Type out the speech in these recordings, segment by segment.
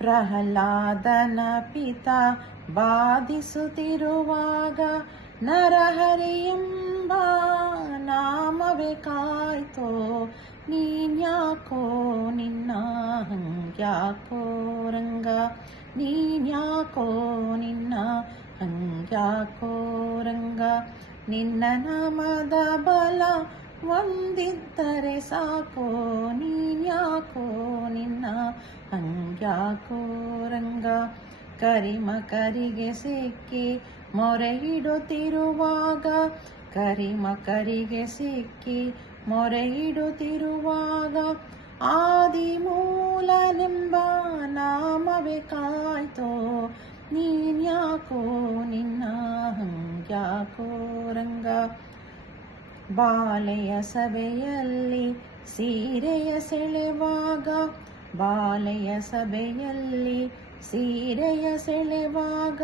ಪ್ರಹ್ಲಾದನ ಪಿತ ಬಾಧಿಸುತ್ತಿರುವಾಗ ನರಹರಿಯೆಂಬ ನಾಮವೇ ಕಾಯ್ತೋ. ನೀನ್ಯಾಕೋ ನಿನ್ನ ಹಂಗ್ಯಾಕೋ ರಂಗ, ನೀನ್ಯಾಕೋ ನಿನ್ನ ಹಂಗ್ಯಾಕೋ ರಂಗ. ನಿನ್ನ ನಾಮದ ಬಲ ಒಂದಿದ್ದರೆ ಸಾಕೋ, ನೀನ್ಯಾಕೋ ನಿನ್ನ ಹಂಗ್ಯಾಕೋ ರಂಗ. ಕರಿಮಕರಿಗೆ ಸಿಕ್ಕಿ ಮೊರೆ ಇಡುತ್ತಿರುವಾಗ, ಕರಿಮಕರಿಗೆ ಸಿಕ್ಕಿ ಮೊರೆ ಇಡುತ್ತಿರುವಾಗ ಆದಿಮೂಲನೆಂಬ ನಾಮವೇ ಕಾಯ್ತೋ. ನೀನ್ಯಾಕೋ ನಿನ್ನ ಹಂಗ್ಯಾಕೋ ರಂಗ. ಬಾಲೆಯ ಸಭೆಯಲ್ಲಿ ಸೀರೆಯ ಸೆಳೆವಾಗ, ಬಾಲೆಯ ಸಭೆಯಲ್ಲಿ ಸೀರೆಯ ಸೆಳೆವಾಗ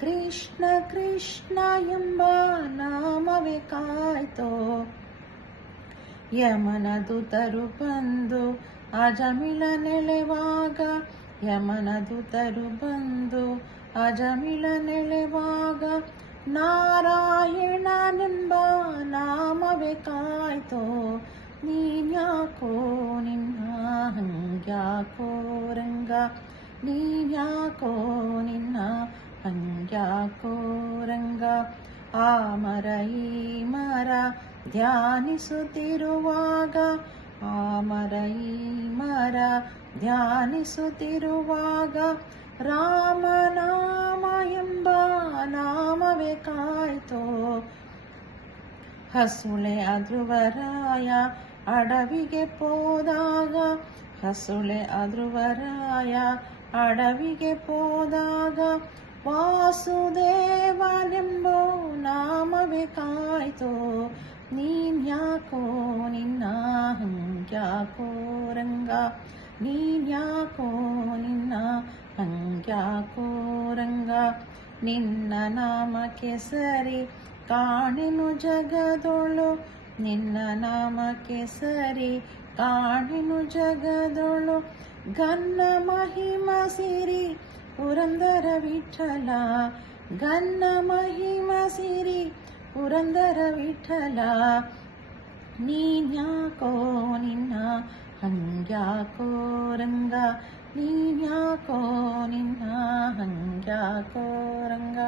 ಕೃಷ್ಣ ಕೃಷ್ಣ ಎಂಬ ನಾಮವೇ ಕಾಯ್ತೋ. ಯಮನ ದೂತರು ಬಂದು ಅಜಮಿಳ ನೆಳೆವಾಗ, ಯಮನ ದೂತರು ಬಂದು ಅಜಮಿಳ ನೆಳೆವಾಗ ನಾರಾಯಣನೆಂಬ ನಾಮವೇ ಕಾಯ್ತೋ. ನೀನ್ಯಾಕೋ ನಿನ್ನ ಹಂಗ್ಯಾಕೋ ರಂಗ, ನೀನ್ಯಾಕೋ ನಿನ್ನ ಹಂಗ್ಯಾಕೋ ರಂಗ. ಆ ಮರ ಈ ಮರ ಧ್ಯಾನಿಸುತ್ತಿರುವಾಗ, ಆ ಮರ ಈ ಮರ ಧ್ಯಾನಿಸುತ್ತಿರುವಾಗ ರಾಮನಾಮ ಎಂಬ ನಾಮವೇ ಕಾಯ್ತೋ. ಹಸುಳೆ ಅಧ್ರುವರಾಯ ಅಡವಿಗೆ ಹೋದಾಗ, ಹಸುಳೆ ಅಧ್ರುವರಾಯ ಅಡವಿಗೆ ಹೋದಾಗ ವಾಸುದೇವನೆಂಬ ನಾಮವೇ ಕಾಯ್ತೋ. ನೀನ್ಯಾಕೋ ನಿನ್ನ ಹಂಗ್ಯಾಕೋ ರಂಗ, ನೀನ್ಯಾಕೋ ನಿನ್ನ ಹಂಗ್ಯಾಕೋ ರಂಗ. ನಿನ್ನ ನಾಮಕ್ಕೆ ಸರಿ ಕಾಣೆನು ಜಗದೊಳು, ನಿನ್ನ ನಾಮಕ್ಕೆ ಸರಿ ಕಾಣೆನು ಜಗದೊಳು. ಗನ್ನ ಮಹಿಮ ಸಿರಿ ಪುರಂದರ ವಿಠಲ, ಗನ್ನ ಮಹಿಮ ಸಿರಿ ಪುರಂದರ ವಿಠಲ. ನೀನ್ಯಾಕೋ ನಿನ್ನ ಹಂಗ್ಯಾಕೋ ರಂಗ, ನೀನ್ಯಾಕೋ ನಿನ್ನ ಹಂಗ್ಯಾಕೋ ರಂಗ.